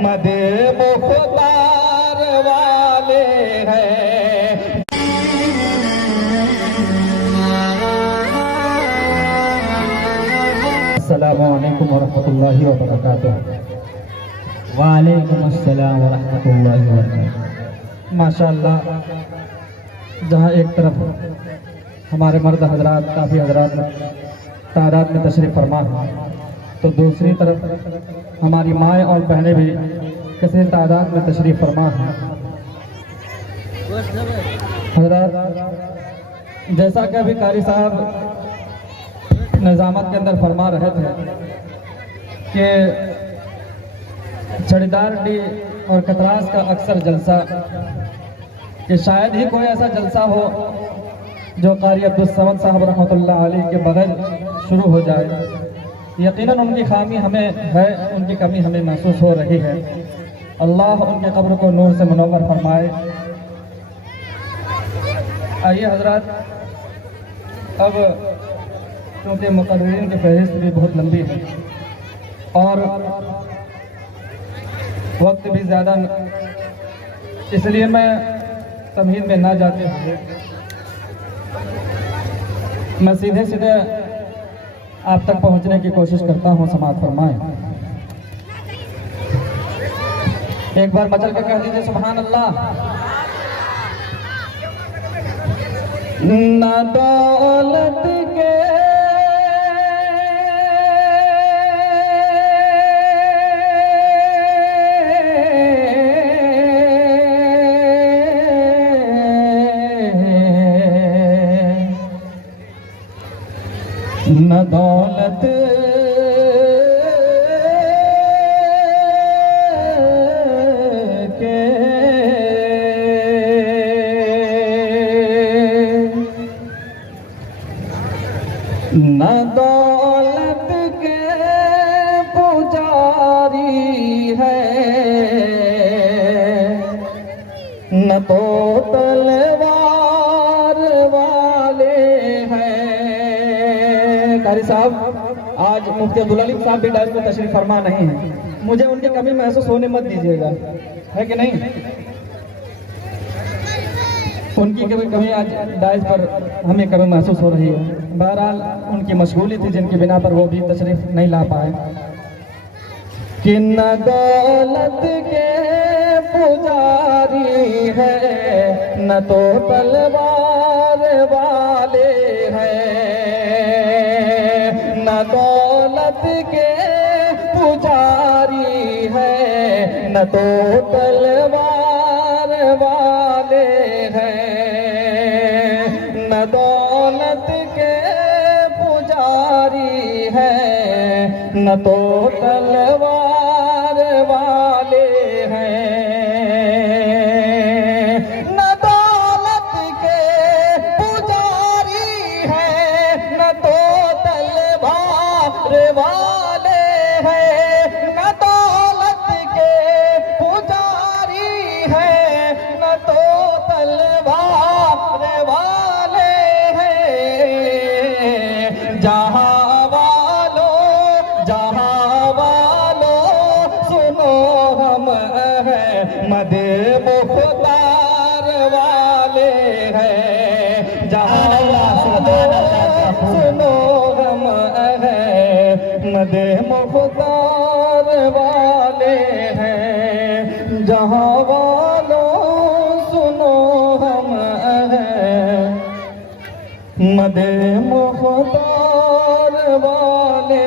मदे मुख्तार वाले हैं। अस्सलामु अलैकुम वरहमतुल्लाहि वबरकातुहू। वालेकुम अस्सलाम वरहमतुल्लाहि वबरकातुहू। माशाअल्लाह, जहाँ एक तरफ हमारे मर्द हजरात काफ़ी हजरात तादाद में तशरीफ़ फरमा है, तो दूसरी तरफ हमारी माएँ और बहनें भी किसी तादाद में तशरीफ़ फरमा है। हजरात, जैसा कि अभी कारी साहब निज़ामत के अंदर फरमा रहे थे कि छड़ीदार डी और कतरास का अक्सर जलसा, कि शायद ही कोई ऐसा जलसा हो जो कारी अब्दुल समद साहब रहमतुल्लाह अलैह के बगैर शुरू हो जाए। यकीनन उनकी खामी हमें है, उनकी कमी हमें महसूस हो रही है। अल्लाह उनके कब्र को नूर से मुनव्वर फरमाए। आइए हजरात, अब क्योंकि मुक़र्रिरीन की फहरिस्त भी बहुत लंबी है और वक्त भी ज़्यादा, इसलिए मैं तमहीद में ना जाते हुए मैं सीधे सीधे आप तक पहुंचने की कोशिश करता हूं। समाअत फरमाएं। एक बार मचल के कह दीजिए सुभान अल्लाह। न दौलत के न दौलत के न दौलत के पुजारी है, न तो तलवार वाले हैं। कारी साहब, आज मुफ्ती अब्दुल अलीम साहब भी डायस में तशरीफ फरमा नहीं है, मुझे उनकी कमी महसूस होने मत दीजिएगा, है कि नहीं? उनकी कमी आज डायस पर हमें कमी महसूस हो रही है। बहरहाल उनकी मशगूली थी जिनकी बिना पर वो भी तशरीफ नहीं ला पाए। कि न दौलत के पुजारी है, न तो तलवार वाले हैं। न दौलत के पुजारी है, न तो तलवार वाले हैं। न दौलत के पुजारी है, न तो तलवार वाले हैं। न दौलत के पुजारी है, न तो तलवार वाले हैं। न दौलत के पुजारी है, न तो तलवार वाले हैं। जहाँ मदे मुख्तार वाले हैं। जहाँ सुनो हम है, मदे मुख्तार वाले हैं। जहाँ वालों सुनो हम है, मदे मुख्तार वाले